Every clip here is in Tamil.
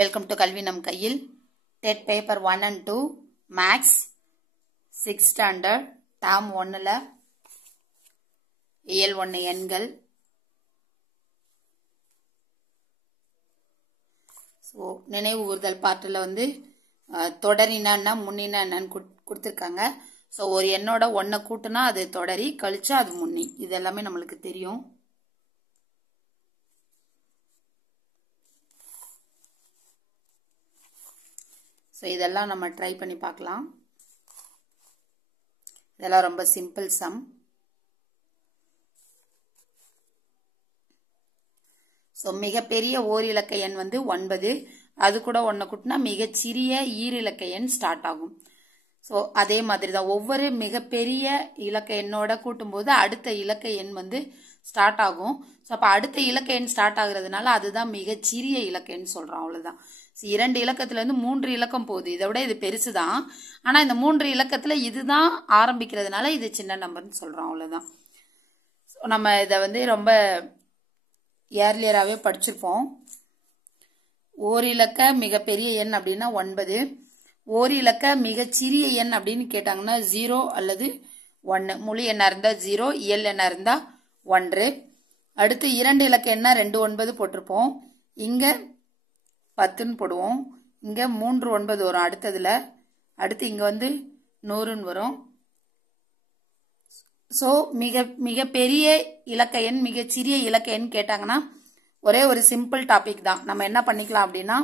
Welcome to Kalvi Nam Kayil. TET paper 1 and 2 Max 6th standard term 1 ல இயல் 1 எண்கள். ஸோ நினைவு ஊர்தல் பாட்டில் வந்து தொடரினா முன்னினா என்னன்னு கொடுத்துருக்காங்க. ஸோ ஒரு எண்ணோட ஒன்றை கூட்டுனா அது தொடரி, கழிச்சா அது முன்னி. இது எல்லாமே நம்மளுக்கு தெரியும். ஸோ இதெல்லாம் நம்ம ட்ரை பண்ணி பார்க்கலாம். இதெல்லாம் ரொம்ப சிம்பிள் சம். ஸோ மிகப்பெரிய ஓர் இலக்க எண் வந்து 9. அது கூட ஒன்று கூட்டினா மிகச்சிறிய ஈரிலக்க எண் ஸ்டார்ட் ஆகும். ஸோ அதே மாதிரி தான் ஒவ்வொரு மிகப்பெரிய இலக்க எண்ணோட கூட்டும்போது அடுத்த இலக்க எண் வந்து ஸ்டார்ட் ஆகும். ஸோ அப்போ அடுத்த இலக்க எண் ஸ்டார்ட் ஆகுறதுனால அதுதான் மிகச்சிறிய இலக்க எண் சொல்கிறோம். அவ்வளோதான். 2 இலக்கத்துல இருந்து 3 இலக்கம் போகுது. இதை விட இது பெருசு தான். ஆனால் இந்த 3 இலக்கத்துல இதுதான் ஆரம்பிக்கிறதுனால இது சின்ன நம்பர்னு சொல்கிறோம். அவ்வளோதான். ஸோ நம்ம இதை வந்து ரொம்ப ஏர்லியராகவே படிச்சிருப்போம். ஓர் இலக்க மிகப்பெரிய எண் அப்படின்னா 9. ஓர் இலக்க மிகச்சிறிய எண் அப்படின்னு கேட்டாங்கன்னா 0 அல்லது 1. முழு எண்ணா இருந்தால் 0, இயல் எண்ணா இருந்தால் 1. அடுத்து 2 இலக்க எண்ணா 2 9 போட்டிருப்போம். இங்கே 10ன்னு போடுவோம். இங்கே 3 9 வரும் அடுத்ததுல. அடுத்து இங்கே வந்து 100ன்னு வரும். ஸோ மிகப்பெரிய இலக்க எண் மிகச்சிறிய இலக்க எண் கேட்டாங்கன்னா ஒரே ஒரு சிம்பிள் டாபிக் தான். நம்ம என்ன பண்ணிக்கலாம் அப்படின்னா,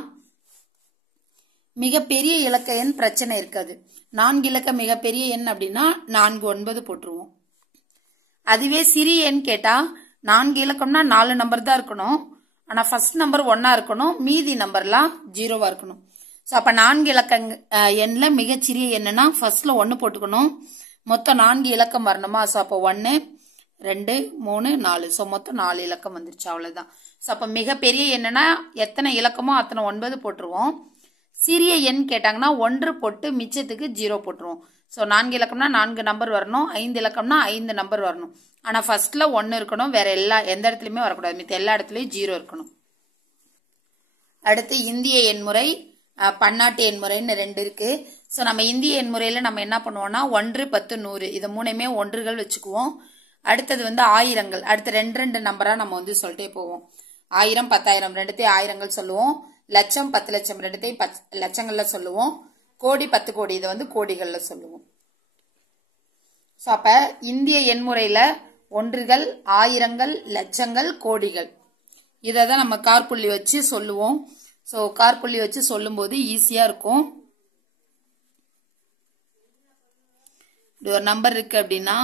மிகப்பெரிய இலக்க எண் பிரச்சனை இருக்காது. 4 இலக்க மிகப்பெரிய எண் அப்படின்னா 4 9 போட்டுருவோம். அதுவே சிறிய எண் கேட்டா 4 இலக்கம்னா 4 நம்பர் தான் இருக்கணும். ஆனால் ஃபர்ஸ்ட் நம்பர் 1 இருக்கணும், மீதி நம்பர்லாம் 0 இருக்கணும். ஸோ அப்போ 4 இலக்க எண்ணில் மிகச்சிறிய எண்ணுனா ஃபர்ஸ்ட்ல 1 போட்டுக்கணும். மொத்தம் 4 இலக்கம் வரணுமா? ஸோ அப்போ 1 2 3 4. ஸோ மொத்தம் 4 இலக்கம் வந்துருச்சு. அவ்வளோதான். ஸோ அப்போ மிகப்பெரிய எண்ணுனா எத்தனை இலக்கமோ அத்தனை 9 போட்டுருவோம். சிறிய எண் கேட்டாங்கன்னா 1 போட்டு மிச்சத்துக்கு 0 போட்டுருவோம். ஸோ 4 இலக்கம்னா 4 நம்பர் வரணும், 5 இலக்கம்னா 5 நம்பர் வரணும். ஆனால் ஃபர்ஸ்ட்ல 1 இருக்கணும், வேற எந்த இடத்துலையுமே வரக்கூடாது. மித்த எல்லா இடத்துலையும் 0 இருக்கணும். அடுத்து இந்திய எண்முறை, பன்னாட்டு எண்முறைன்னு 2 இருக்கு. ஸோ நம்ம இந்திய எண்முறையில் நம்ம என்ன பண்ணுவோம்னா 1 10 100 இது மூணுமே ஒன்றுகள் வச்சுக்குவோம். அடுத்தது வந்து ஆயிரங்கள். அடுத்து 2 நம்பராக நம்ம வந்து சொல்லிட்டே போவோம். 1000 10,000 ரெண்டுத்தையும் ஆயிரங்கள் சொல்லுவோம். லட்சம் 10 லட்சம் ரெண்டுத்தையும் லட்சங்கள்ல சொல்லுவோம். கோடி 10 கோடி இதை வந்து கோடிகள்ல சொல்லுவோம். ஸோ அப்ப இந்திய எண்முறையில ஒன்றுகள், ஆயிரங்கள், லட்சங்கள், கோடிகள் இதை தான் நம்ம காற்புள்ளி வச்சு சொல்லுவோம். ஸோ காற்புள்ளி வச்சு சொல்லும்போது ஈஸியா இருக்கும். இப்படி ஒரு நம்பர் இருக்கு அப்படின்னா,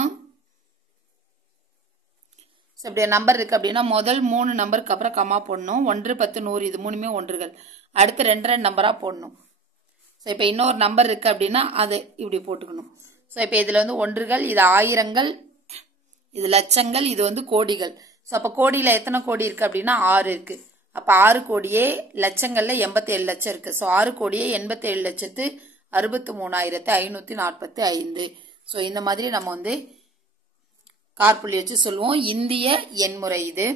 இப்படி நம்பர் இருக்கு அப்படின்னா முதல் 3 நம்பருக்கு அப்புறம் கமா போடணும். 1 10 100 இது மூணுமே ஒன்றுகள். அடுத்து 2 நம்பரா போடணும். ஸோ இப்போ இன்னொரு நம்பர் இருக்கு அப்படின்னா அது இப்படி போட்டுக்கணும். ஸோ இப்போ இதுல வந்து ஒன்றுகள், இது ஆயிரங்கள், இது லட்சங்கள், இது வந்து கோடிகள். ஸோ அப்போ கோடியில எத்தனை கோடி இருக்கு அப்படின்னா 6 இருக்கு. அப்ப 6 கோடியே லட்சங்கள்ல 87 லட்சம் இருக்கு. ஸோ 6 கோடியே 87 லட்சத்து 63,545. ஸோ இந்த மாதிரி நம்ம வந்து காற்புள்ளி வச்சு சொல்லுவோம். இந்திய எண்முறை இது.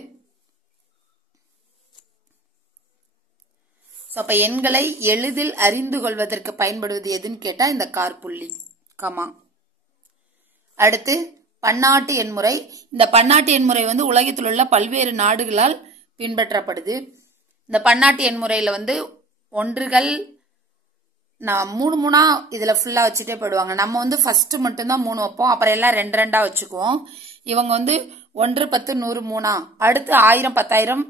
அப்ப எண்களை எளிதில் அறிந்து கொள்வதற்கு பயன்படுவது எதுன்னு கேட்டா இந்த காற்புள்ளி, கமா. அடுத்து பன்னாட்டு எண்முறை. இந்த பன்னாட்டு எண்முறை வந்து உலகத்தில் உள்ள பல்வேறு நாடுகளால் பின்பற்றப்படுது. இந்த பன்னாட்டு எண்முறையில வந்து ஒன்றுகள் 3 இதுல ஃபுல்லா வச்சுட்டே போயிடுவாங்க. நம்ம வந்து ஃபர்ஸ்ட் மட்டும்தான் 3 வைப்போம், அப்புறம் எல்லாம் 2 2 வச்சுக்குவோம். இவங்க வந்து 1 10 100 3, அடுத்து 1000 10,000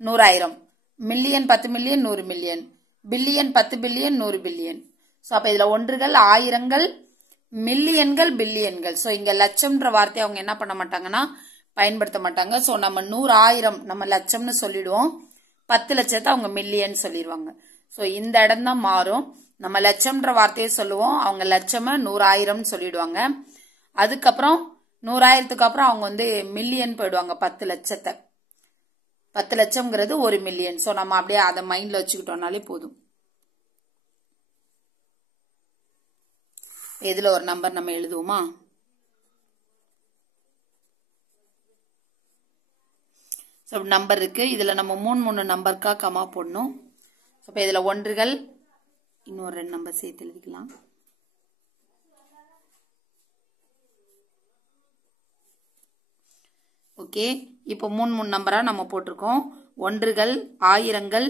100,000, million 10 million 100 million, billion 10 billion 100 billion. So அப்ப இதுல ஒன்றுகள், ஆயிரங்கள், மில்லியன்கள், பில்லியன்கள். ஸோ இங்க லட்சம்ன்ற வார்த்தையை அவங்க என்ன பண்ண மாட்டாங்கன்னா பயன்படுத்த மாட்டாங்க. ஸோ நம்ம 100 1000 நம்ம லட்சம்னு சொல்லிடுவோம், 10 லட்சத்தை அவங்க மில்லியன் சொல்லிடுவாங்க. ஸோ இந்த இடம் தான் மாறும். நம்ம லட்சம்ன்ற வார்த்தையை சொல்லுவோம், அவங்க லட்சம 100 1000 சொல்லிடுவாங்க. அதுக்கப்புறம் 100,000க்கு அப்புறம் அவங்க வந்து மில்லியன் போயிடுவாங்க. 10 லட்சத்தை 10 லட்சம்ங்கிறது 1 மில்லியன். ஸோ நம்ம அப்படியே அதை மைண்ட்ல வச்சுக்கிட்டோம்னாலே போதும். இதுல ஒரு நம்பர் நம்ம எழுதுவோமா? நம்பர் இருக்கு. இதுல நம்ம 3 3 நம்பருக்கா கமா போடணும். இப்போ இதுல ஒன்றுகள் இன்னொரு 2 நம்பர் சேர்த்து எழுதிக்கலாம். ஓகே, இப்போ 3 நம்பரா நம்ம போட்டிருக்கோம். ஒன்றுகள், ஆயிரங்கள்,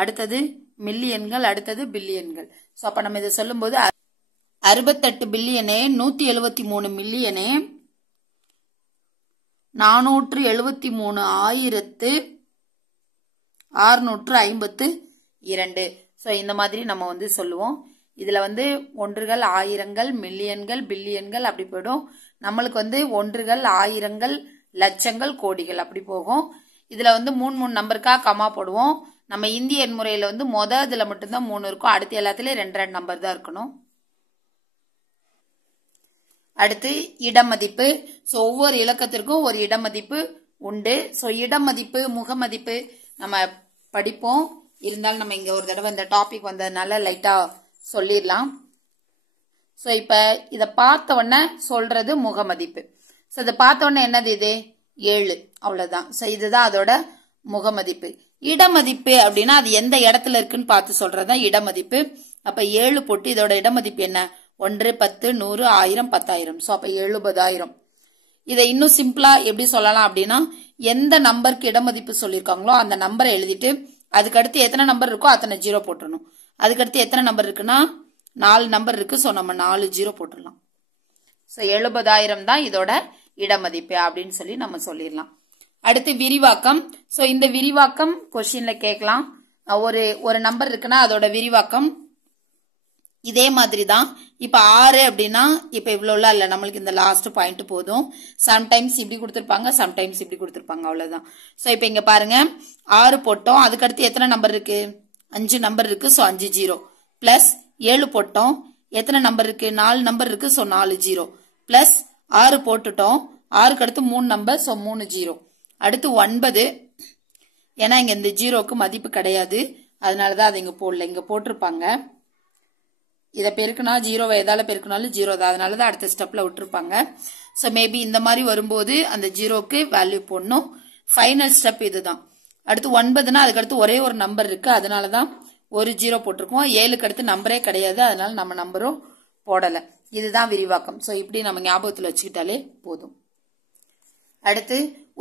அடுத்தது மில்லியன்கள், அடுத்தது பில்லியன்கள். ஸோ அப்ப நம்ம இதை சொல்லும்போது 68 பில்லியனே 173 மில்லியனே 473,652. ஸோ இந்த மாதிரி நம்ம வந்து சொல்லுவோம். இதுல வந்து ஒன்றுகள், ஆயிரங்கள், மில்லியன்கள், பில்லியன்கள் அப்படி போயிடும். நம்மளுக்கு வந்து ஒன்றுகள், ஆயிரங்கள், லட்சங்கள், கோடிகள் அப்படி போகும். இதுல வந்து 3 நம்பருக்கா கமா போடுவோம். நம்ம இந்திய எண் முறையில வந்து இதுல மட்டும்தான் 3 இருக்கும். அடுத்து எல்லாத்துலயும் 2 நம்பர் தான் இருக்கணும். அடுத்து இடமதிப்பு. ஸோ ஒவ்வொரு இலக்கத்திற்கும் ஒரு இடமதிப்பு உண்டு. ஸோ இடமதிப்பு, முகமதிப்பு நம்ம படிப்போம். இருந்தாலும் நம்ம இங்க ஒரு தடவை இந்த டாபிக் வந்ததுனால லைட்டா சொல்லிடலாம். ஸோ இப்ப இத பார்த்த உடனே சொல்றது முகமதிப்பு. ஸோ இதை பார்த்த உடனே என்னது இது? 7, அவ்வளவுதான். ஸோ இதுதான் அதோட முகமதிப்பு. இடமதிப்பு அப்படின்னா அது எந்த இடத்துல இருக்குன்னு பார்த்து சொல்றதுதான் இடமதிப்பு. அப்ப 7 போட்டு இதோட இடமதிப்பு என்ன? 1, 10, 100, 1000, 10,000. ஸோ அப்ப 70,000. இதை இன்னும் சிம்பிளா எப்படி சொல்லலாம் அப்படின்னா, எந்த நம்பருக்கு இடமதிப்பு சொல்லியிருக்காங்களோ அந்த நம்பரை எழுதிட்டு அதுக்கடுத்து எத்தனை நம்பர் இருக்கோ அத்தனை 0 போட்டுடணும். அதுக்கடுத்து எத்தனை நம்பர் இருக்குன்னா 4 நம்பர் இருக்கு. ஸோ நம்ம 4 0 போட்டுடலாம். ஸோ 70,000 தான் இதோட இடமதிப்பு அப்படின்னு சொல்லி நம்ம சொல்லிடலாம். அடுத்து விரிவாக்கம். ஸோ இந்த விரிவாக்கம் கொஸ்டின்ல கேட்கலாம். ஒரு நம்பர் இருக்குன்னா அதோட விரிவாக்கம் இதே மாதிரி தான். இப்ப 6 அப்படின்னா இப்ப இவ்வளவுலாம் இல்ல, நம்மளுக்கு இந்த லாஸ்ட் பாயிண்ட் போதும். சம்டைம்ஸ் இப்படி கொடுத்திருப்பாங்க, சம்டைம்ஸ் இப்படி கொடுத்திருப்பாங்க, அவ்வளவுதான். சோ இப்ப இங்க பாருங்க 6 போட்டோம். அதுக்கடுத்து எத்தனை நம்பர் இருக்கு? 5 நம்பர் இருக்கு. சோ 5 0 பிளஸ் 7 போட்டோம். எத்தனை நம்பர் இருக்கு? 4 நம்பர் இருக்கு. சோ 4 0 பிளஸ் 6 போட்டுட்டோம். 6க்கு அடுத்து 3 நம்பர். சோ 3 0. அடுத்து 9. ஏன்னா இங்க இந்த 0க்கு மதிப்பு கிடையாது, அதனாலதான் அதை இங்க போடல. இங்க போட்டிருப்பாங்க. இதை பெருக்குனா 0 எதால பெருக்குனாலும் 0 தான், அதனாலதான் அடுத்த ஸ்டெப்ல விட்டுருப்பாங்க. ஸோ மேபி இந்த மாதிரி வரும்போது அந்த 0க்கு வேல்யூ போடணும். ஃபைனல் ஸ்டெப் இதுதான். அடுத்து 9னா அதுக்கு அடுத்து ஒரே ஒரு நம்பர் இருக்கு, அதனாலதான் ஒரு 0 போட்டிருக்கோம். 7க்கு அடுத்து நம்பரே கிடையாது, அதனால நம்ம நம்பரும் போடல. இதுதான் விரிவாக்கம். ஸோ இப்படி நம்ம ஞாபகத்தில் வச்சுக்கிட்டாலே போதும். அடுத்து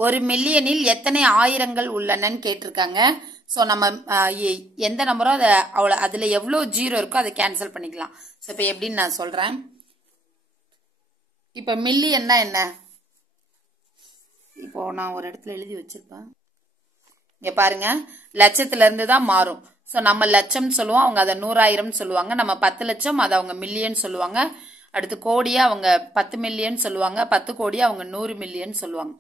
1 மில்லியனில் எத்தனை ஆயிரங்கள் உள்ளனன்னு கேட்டிருக்காங்க. ஸோ நம்ம எந்த நம்பரோ அதுல எவ்வளவு 0 இருக்கோ அதை கேன்சல் பண்ணிக்கலாம். ஸோ இப்போ எப்படின்னு நான் சொல்றேன். இப்ப மில்லியன்னா என்ன? இப்போ நான் ஒரு இடத்துல எழுதி வச்சிருப்பேன். இங்க பாருங்க, லட்சத்துல இருந்து தான் மாறும். ஸோ நம்ம லட்சம் சொல்லுவோம், அவங்க அதை 100,000 சொல்லுவாங்க. நம்ம 10 லட்சம் அதை அவங்க மில்லியன் சொல்லுவாங்க. அடுத்து கோடியா அவங்க 10 மில்லியன் சொல்லுவாங்க. 10 கோடியா அவங்க 100 மில்லியன் சொல்லுவாங்க.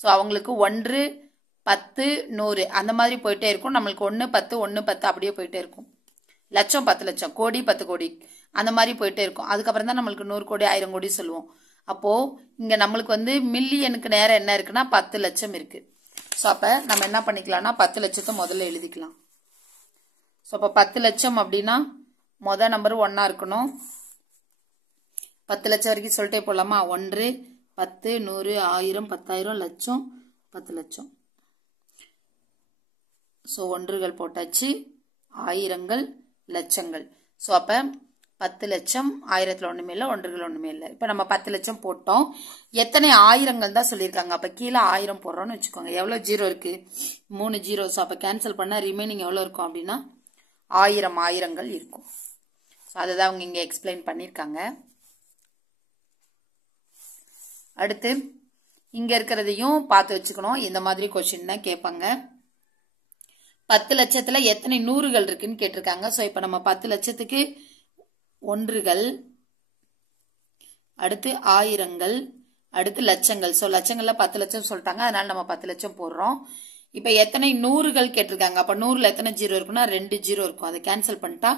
ஸோ அவங்களுக்கு 1, 10, 100 அந்த மாதிரி போயிட்டே இருக்கும். நம்மளுக்கு 1, 10, 1, 10 அப்படியே போயிட்டே இருக்கும். லட்சம் 10 லட்சம், கோடி 10 கோடி அந்த மாதிரி போயிட்டே இருக்கும். அதுக்கப்புறம் தான் நம்மளுக்கு 100 கோடி 1000 கோடி சொல்லுவோம். அப்போ இங்க நம்மளுக்கு வந்து மில்லியனுக்கு நேரம் என்ன இருக்குன்னா 10 லட்சம் இருக்கு. ஸோ அப்ப நம்ம என்ன பண்ணிக்கலாம்னா 10 லட்சத்தை முதல்ல எழுதிக்கலாம். ஸோ அப்ப 10 லட்சம் அப்படின்னா முதல் நம்பர் 1 இருக்கணும். 10 லட்சம் வரைக்கும் சொல்லிட்டே போலாமா? 1, 10, 100, 1000, 10,000, லட்சம், 10 லட்சம். ஸோ ஒன்றுகள் போட்டாச்சு, ஆயிரங்கள், லட்சங்கள். ஸோ அப்ப 10 லட்சம், 1000ல் ஒண்ணுமே இல்லை, ஒன்றுகள் ஒண்ணுமே இல்லை. இப்ப நம்ம 10 லட்சம் போட்டோம். எத்தனை ஆயிரங்கள் தான் சொல்லியிருக்காங்க. அப்ப கீழே 1000 போடுறோம்னு வச்சுக்கோங்க. எவ்வளவு 0 இருக்கு? 3 0. ஸோ அப்ப கேன்சல் பண்ணா ரிமைனிங் எவ்வளவு இருக்கும் அப்படின்னா 1000 ஆயிரங்கள் இருக்கும். ஸோ அதுதான் அவங்க இங்க எக்ஸ்பிளைன் பண்ணியிருக்காங்க. அடுத்து இங்க இருக்கிறதையும் பார்த்து வச்சுக்கணும். இந்த மாதிரி கொஸ்டின் தான் கேட்பாங்க. 10 லட்சத்துல எத்தனை நூறுகள் இருக்குன்னு கேட்டிருக்காங்க. சோ இப்ப நம்ம 10 லட்சத்துக்கு ஒன்றுகள், அடுத்து ஆயிரங்கள், அடுத்து லட்சங்கள். சோ லட்சங்கள்ல 10 லட்சம் சொல்லிட்டாங்க, அதனால நம்ம 10 லட்சம் போடுறோம். இப்ப எத்தனை நூறுகள் கேட்டிருக்காங்க. அப்ப 100ல எத்தனை 0 இருக்குன்னா 2 0 இருக்கும். அதை கேன்சல் பண்ணிட்டா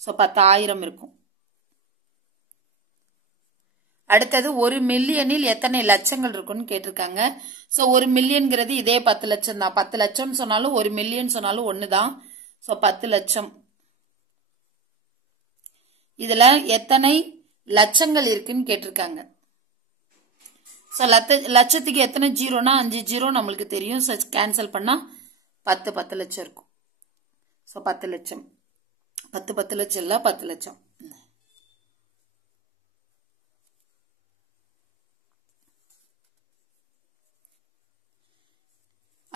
சோ 10,000 இருக்கும். அடுத்தது 1 மில்லியனில் எத்தனை லட்சங்கள் இருக்குன்னு கேட்டிருக்காங்க. சோ 1 மில்லியன்ங்கிறது இதே 10 லட்சம் தான். 10 லட்சம் சொன்னாலும் 1 மில்லியன் சொன்னாலும் ஒண்ணுதான். சோ 10 லட்சம். இதுல எத்தனை லட்சங்கள் இருக்குன்னு கேட்டிருக்காங்க. ஸோ லட்சத்துக்கு எத்தனை ஜீரோனா 5 ஜீரோ நம்மளுக்கு தெரியும். ஸோ கேன்சல் பண்ணா 10 லட்சம் இருக்கும். ஸோ 10 லட்சம் 10 லட்சம் இல்லை 10 லட்சம்.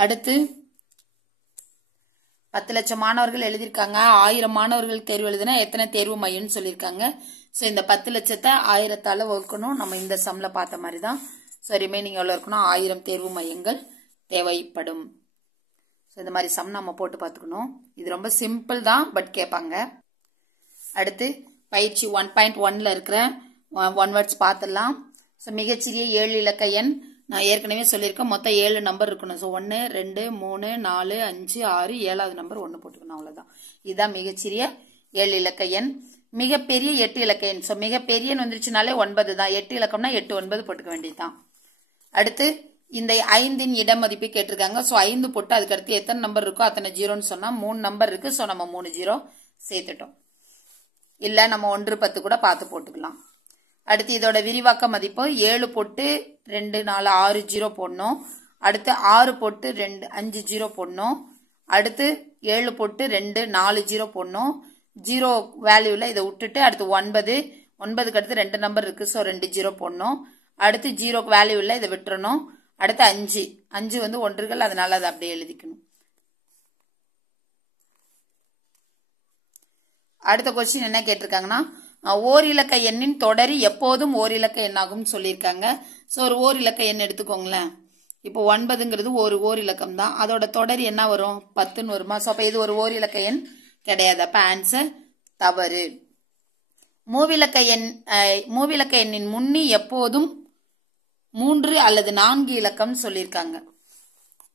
அடுத்து 10 லட்சம் மாணவர்கள் எழுதியிருக்காங்க. 1000 மாணவர்கள் தேர்வு எழுதுனா எத்தனை தேர்வு மையம்னு சொல்லியிருக்காங்க. ஸோ இந்த 10 லட்சத்தை 1000ஆல வகுக்கணும். நம்ம இந்த சம்ல பார்த்த மாதிரி தான். ஸோ ரிமைனிங் எவ்வளோ இருக்கணும், 1000 தேர்வு மையங்கள் தேவைப்படும். ஸோ இந்த மாதிரி சம் நம்ம போட்டு பார்த்துக்கணும். இது ரொம்ப சிம்பிள் தான், பட் கேட்பாங்க. அடுத்து பயிற்சி 1.1ல இருக்கிற 1 வேர்ட்ஸ் பார்த்துடலாம். ஸோ மிகச்சிறிய 7 இலக்க எண் நான் ஏற்கனவே சொல்லியிருக்கேன். மொத்தம் 7 நம்பர் இருக்கணும். ஸோ 1 2 3 4 5 6 7வது நம்பர் 1 போட்டுக்கணும். அவ்வளோதான். இதுதான் மிகச்சிறிய 7 இலக்க எண். மிகப்பெரிய 8 இலக்க எண். ஸோ மிகப்பெரிய வந்துருச்சுனாலே 9 தான். 8 இலக்கம்னா 8 9 போட்டுக்க வேண்டியதுதான். அடுத்து இந்த 5இன் இட மதிப்பு கேட்டிருக்காங்க. ஸோ 5 போட்டு அதுக்கு அடுத்து எத்தனை நம்பர் இருக்கோ அத்தனை ஜீரோன்னு சொன்னா 3 நம்பர் இருக்கு. ஸோ நம்ம 3 ஜீரோ சேர்த்துட்டோம். இல்ல நம்ம 1 10 கூட பார்த்து போட்டுக்கலாம். அடுத்து இதோட விரிவாக்க மதிப்பு 7 போட்டு 2 4 6 ஜீரோ போடணும். அடுத்து 6 போட்டு 2 5 ஜீரோ போடணும். அடுத்து 7 போட்டு 2 4 ஜீரோ போடணும். ஜீரோ வேல்யூல இதை விட்டுட்டு அடுத்து 9க்கு அடுத்து 2 நம்பர் இருக்கு. ஸோ 2 ஜீரோ போடணும். அடுத்து ஜீரோ வேல்யூ இல்ல இதை விட்டுறணும். அடுத்து 5 வந்து ஒன்றுகள், அதனால அதை அப்படியே எழுதிக்கணும். அடுத்த கொஸ்டின் என்ன கேட்டிருக்காங்கன்னா, ஓர் இலக்க எண்ணின் தொடரி எப்போதும் ஓர் இலக்க எண்ணாகும் சொல்லியிருக்காங்க. ஸோ ஒரு ஓர் இலக்க எண் எடுத்துக்கோங்களேன். இப்போ 9ங்கிறது ஒரு ஓர் இலக்கம் தான். அதோட தொடரி என்ன வரும், 10ன்னு வருமா? ஸோ அப்ப இது ஒரு ஓர் இலக்க எண் கிடையாது. அப்ப ஆன்சர் தவறு. மூவிலக்க எண்ணின் முன்னி எப்போதும் 3 அல்லது 4 இலக்கம் சொல்லியிருக்காங்க.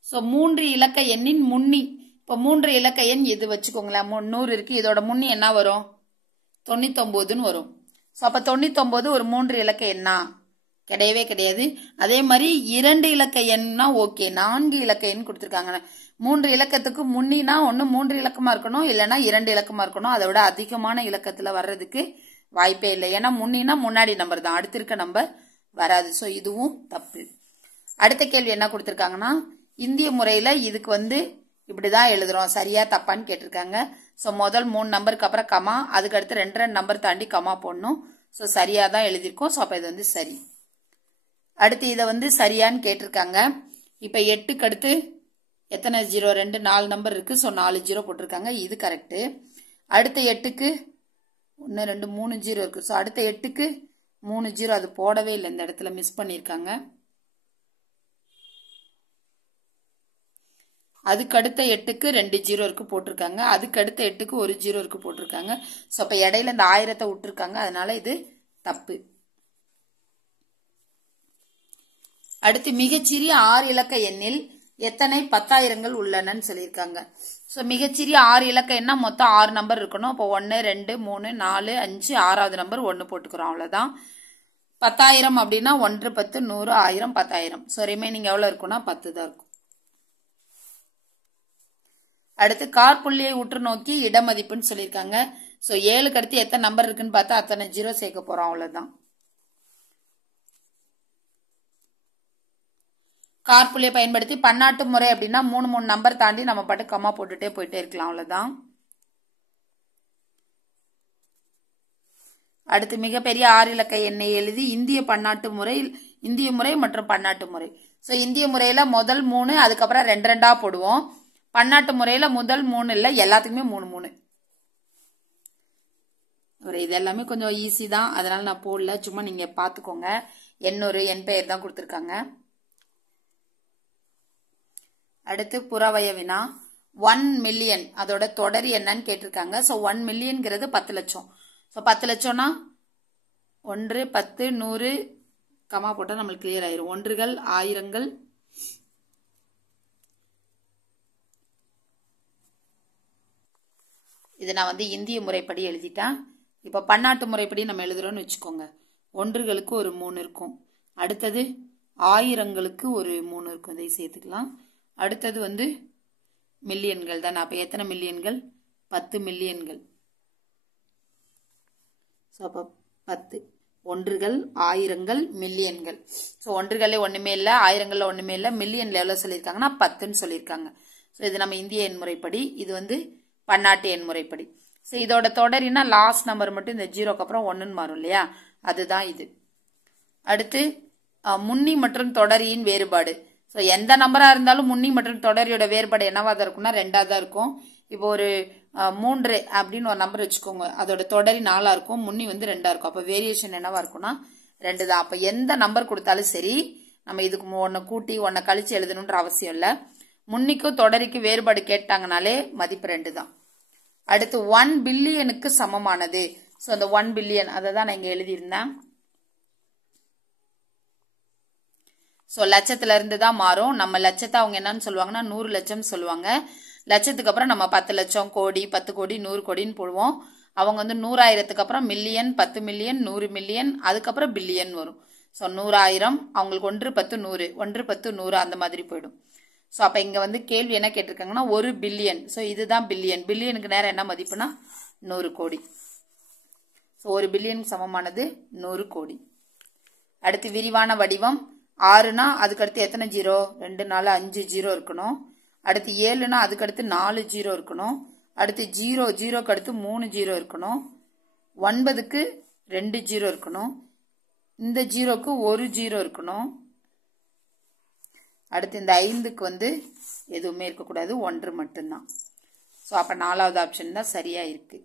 ஸோ 3 இலக்க எண்ணின் முன்னி, இப்போ 3 இலக்க எண் இது வச்சுக்கோங்களேன். 100 இருக்கு. இதோட முன்னி என்ன வரும், 99ன்னு வரும். ஸோ அப்ப 99 ஒரு 3 இலக்க எண்ணா? கிடையவே கிடையாது. அதே மாதிரி 2 இலக்க எண்ணா ஓகே. 4 இலக்க எண் கொடுத்துருக்காங்க. 3 இலக்கத்துக்கு முன்னினா ஒன்னு 3 இலக்கமா இருக்கணும், இல்லைன்னா 2 இலக்கமா இருக்கணும். அதை விட அதிகமான இலக்கத்துல வர்றதுக்கு வாய்ப்பே இல்லை. ஏன்னா முன்னினா முன்னாடி நம்பர் தான், அடுத்து இருக்க நம்பர் வராது. ஸோ இதுவும் தப்பு. அடுத்த கேள்வி என்ன கொடுத்துருக்காங்கன்னா, இந்திய முறையில இதுக்கு வந்து இப்படிதான் எழுதுறோம், சரியா தப்பான்னு கேட்டிருக்காங்க. ஸோ முதல் 3 நம்பருக்கு அப்புறம் கமா, அதுக்கு அடுத்து 2 நம்பர் தாண்டி கமா போடணும். ஸோ சரியா தான் எழுதியிருக்கோம். ஸோ அப்ப இது வந்து சரி. அடுத்து இதை வந்து சரியான்னு கேட்டிருக்காங்க. இப்ப 8க்கு அடுத்து எத்தனை ஜீரோ, 2 4 நம்பர் இருக்கு. ஸோ 4 ஜீரோ போட்டிருக்காங்க. இது கரெக்ட். அடுத்த 8க்கு 1 2 3 ஜீரோ இருக்கு. ஸோ அடுத்த 8க்கு 3 ஜீரோ, அது போடவே இல்லை, இந்த இடத்துல மிஸ் பண்ணிருக்காங்க. அதுக்கு அடுத்த 8க்கு 2 ஜீரோ இருக்கு போட்டிருக்காங்க. அதுக்கு அடுத்த 8க்கு 1 ஜீரோ இருக்கு போட்டிருக்காங்க. ஸோ அப்ப இடையில இந்த 1000 விட்டுருக்காங்க, அதனால இது தப்பு. அடுத்து மிகச்சிறிய 6 இலக்க எண்ணில் எத்தனை 10,000கள் உள்ளனன்னு சொல்லியிருக்காங்க. ஸோ மிகச்சிறிய 6 இலக்க எண்ணா மொத்தம் 6 நம்பர் இருக்கணும். இப்போ 1 2 3 4 5 6வது நம்பர் 1 போட்டுக்கிறோம். அவ்வளவுதான். 10,000 அப்படின்னா 1 10 100 1000 10,000. ஸோ ரிமைனிங் எவ்வளவு இருக்கும்னா 10 தான் இருக்கும். அடுத்து காற்புள்ளியை உற்று நோக்கி இடமதிப்புன்னு சொல்லியிருக்காங்க. ஸோ 7க்கு அடுத்து எத்தனை நம்பர் இருக்குன்னு பார்த்தா அத்தனை ஜீரோ சேர்க்க போறோம். அவ்வளவுதான். காற்புள்ளியை பயன்படுத்தி பன்னாட்டு முறை அப்படின்னா 3 நம்பர் தாண்டி நம்ம பாட்டு கம்மா போட்டுட்டே போயிட்டே இருக்கலாம். அவ்வளவுதான். அடுத்து மிகப்பெரிய 6 இலக்க எண்ணை எழுதி இந்திய முறை மற்றும் பன்னாட்டு முறை. ஸோ இந்திய முறையில முதல் 3, அதுக்கப்புறம் 2 2 போடுவோம். பன்னாட்டு முறையில முதல் 3 இல்ல, எல்லாத்துக்குமே 3 3. இது எல்லாமே கொஞ்சம் ஈஸி தான், அதனால நான் போடல. சும்மா நீங்க பாத்துக்கோங்க. எண்ணூறு என் பெயர் தான் கொடுத்துருக்காங்க. அடுத்து புறவய வினா 1 மில்லியன், அதோட தொடர் என்னன்னு கேட்டிருக்காங்க. ஸோ 1 மில்லியன்ங்கிறது 10 லட்சம். ஸோ 10 லட்சம்னா 1 10 100 கமா போட்டா நம்மளுக்கு கிளியர் ஆயிரும். ஒன்றுகள் ஆயிரங்கள், இது நான் வந்து இந்திய முறைப்படி எழுதிட்டேன். இப்ப பன்னாட்டு முறைப்படி நம்ம எழுதுறோம்னு வச்சுக்கோங்க. ஒன்றுகளுக்கு ஒரு 3 இருக்கும். அடுத்தது ஆயிரங்களுக்கு ஒரு 3 இருக்கும். இதை சேர்த்துக்கலாம். அடுத்தது வந்து மில்லியன்கள் தான். அப்ப எத்தனை மில்லியன்கள், 10 மில்லியன்கள். ஸோ அப்போ 10 ஒன்றுகள், ஆயிரங்கள், மில்லியன்கள். ஸோ ஒன்றுகளே ஒண்ணுமே இல்லை, ஆயிரங்கள்ல ஒண்ணுமே இல்லை, மில்லியன்ல எவ்வளவு சொல்லியிருக்காங்கன்னா 10ன்னு சொல்லியிருக்காங்க. ஸோ இது நம்ம இந்திய எண்முறைப்படி, இது வந்து பன்னாட்டு எண்முறைப்படி. ஸோ இதோட தொடரினா லாஸ்ட் நம்பர் மட்டும் இந்த 0க்கு அப்புறம் 1ன்னு மாறும் இல்லையா, அதுதான் இது. அடுத்து முன்னி மற்றும் தொடரியின் வேறுபாடு. ஸோ எந்த நம்பரா இருந்தாலும் முன்னி மற்றும் தொடரியோட வேறுபாடு என்னவா தான் இருக்கும்னா 2ஆ தான் இருக்கும். இப்போ ஒரு 3 அப்படின்னு ஒரு நம்பர் வச்சுக்கோங்க, அதோட தொடரி 4ஆ இருக்கும், முன்னி வந்து 2ஆ இருக்கும். அப்போ வேரியேஷன் என்னவா இருக்கும்னா 2 தான். அப்போ எந்த நம்பர் கொடுத்தாலும் சரி, நம்ம இதுக்கு ஒன்னை கூட்டி ஒன்னை கழிச்சு எழுதணுன்ற அவசியம் இல்லை. முன்னிக்கும் தொடரிக்கு வேறுபாடு கேட்டாங்கனாலே மதிப்பு 2 தான். அடுத்து 1 பில்லியனுக்கு சமமானது. ஸோ அந்த 1 பில்லியன் அதை தான் நான் இங்க எழுதியிருந்தேன். ஸோ லட்சத்துல இருந்து தான் மாறும். நம்ம லட்சத்தை அவங்க என்னன்னு சொல்லுவாங்கன்னா 100 லட்சம் சொல்லுவாங்க. லட்சத்துக்கு அப்புறம் நம்ம 10 லட்சம், கோடி, 10 கோடி, 100 கோடின்னு போடுவோம். அவங்க வந்து 100,000க்கு அப்புறம் மில்லியன், 10 மில்லியன், 100 மில்லியன், அதுக்கப்புறம் பில்லியன் வரும். ஸோ 100,000 அவங்களுக்கு 1, 10, 100, 1, 10, 100 அந்த மாதிரி போயிடும். ஸோ அப்ப இங்க வந்து கேள்வி என்ன கேட்டிருக்காங்கன்னா 1 பில்லியன். ஸோ இதுதான் பில்லியன். பில்லியனுக்கு நேரம் என்ன மதிப்புனா 100 கோடி. ஸோ 1 பில்லியனுக்கு சமமானது 100 கோடி. அடுத்து விரிவான வடிவம். 6னா அதுக்கு அடுத்து எத்தனை 0? 2, 4, 5 0 இருக்கணும். அடுத்து 7னா அதுக்கு அடுத்து 4 0 இருக்கணும். அடுத்து 0, 0க்கு அடுத்து 3 0 இருக்கணும். 9க்கு 2 0 இருக்கணும். இந்த 0க்கு 1 0 இருக்கணும். அடுத்து இந்த 5க்கு வந்து எதுவுமே இருக்கக்கூடாது, 1 மட்டும்தான். ஸோ அப்ப 4வது ஆப்ஷன் தான் சரியா இருக்கு.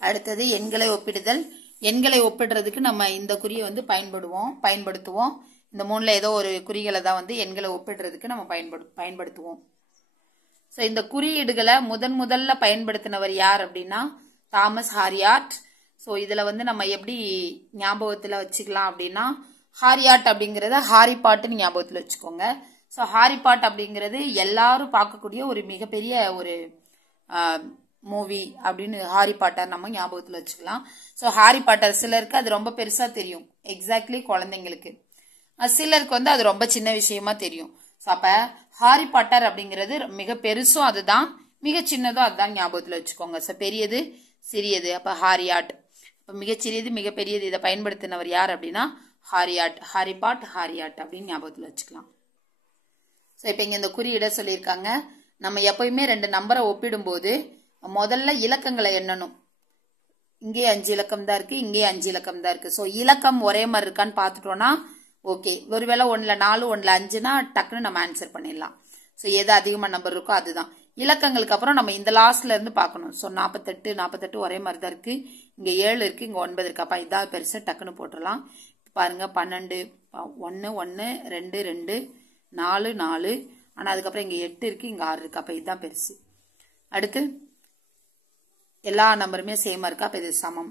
அடுத்தது எண்களை ஒப்பிடுதல். எண்களை ஒப்பிடுறதுக்கு நம்ம இந்த குறியை வந்து பயன்படுத்துவோம். இந்த 3ல ஏதோ ஒரு குறிகளை தான் வந்து எண்களை ஒப்பிடுறதுக்கு நம்ம பயன்படுத்துவோம். ஸோ இந்த குறியீடுகளை முதல்ல பயன்படுத்தினவர் யார் அப்படின்னா தாமஸ் ஹாரியாட். ஸோ இதுல வந்து நம்ம எப்படி ஞாபகத்துல வச்சுக்கலாம் அப்படின்னா, ஹாரியாட் அப்படிங்கறத ஹாரிபாட்னு ஞாபகத்துல வச்சுக்கோங்க. ஸோ ஹாரிபாட் அப்படிங்கிறது எல்லாரும் பார்க்கக்கூடிய ஒரு மிகப்பெரிய ஒரு மூவி அப்படின்னு ஹாரி பாட்டர் நம்ம ஞாபகத்துல வச்சுக்கலாம். ஸோ ஹாரி பாட்டர் சிலருக்கு அது ரொம்ப பெருசா தெரியும், எக்ஸாக்ட்லி குழந்தைங்களுக்கு. சிலருக்கு வந்து அது ரொம்ப சின்ன விஷயமா தெரியும். ஸோ அப்ப ஹாரி பாட்டர் அப்படிங்கிறது மிக பெருசும் அதுதான், மிக சின்னதும் அதுதான் ஞாபகத்துல வச்சுக்கோங்க. ஸோ பெரியது சிறியது, அப்ப ஹாரியாட். அப்ப மிகச்சிறியது மிகப்பெரியது, இதை பயன்படுத்தினவர் யார் அப்படின்னா ஹாரியாட். ஹாரிபாட், ஹாரியாட் அப்படின்னு ஞாபகத்துல வச்சுக்கலாம். ஸோ இப்ப இங்க இந்த குறியிட சொல்லியிருக்காங்க. நம்ம எப்பயுமே 2 நம்பரை ஒப்பிடும் போது முதல்ல இலக்கங்களை எண்ணணும். இங்கே 5 இலக்கம் தான் இருக்கு, இங்கே 5 இலக்கம் தான் இருக்கு. ஸோ இலக்கம் ஒரே மாதிரி இருக்கான்னு பார்த்துட்டோம்னா ஓகே. ஒருவேளை 1ல 4, 1ல 5னா டக்குன்னு நம்ம ஆன்சர் பண்ணிடலாம். ஸோ எது அதிகமா நம்பர் இருக்கோ அதுதான். இலக்கங்களுக்கு அப்புறம் நம்ம இந்த லாஸ்ட்ல இருந்து பார்க்கணும். ஸோ 48 ஒரே மாதிரி தான் இருக்கு, இங்க 7 இருக்கு, இங்க 9 இருக்கு. அப்ப இதான் பெருசு, டக்குன்னு போட்டுடலாம். பாருங்க 12, 1, 1, 2, 2, 4, 4. ஆனா அதுக்கப்புறம் இங்க 8 இருக்கு, இங்க 6 இருக்கு. அப்ப இதுதான் பெருசு. அடுத்து எல்லா நம்பருமே சேமா இருக்கா, அப்ப இது சமம்.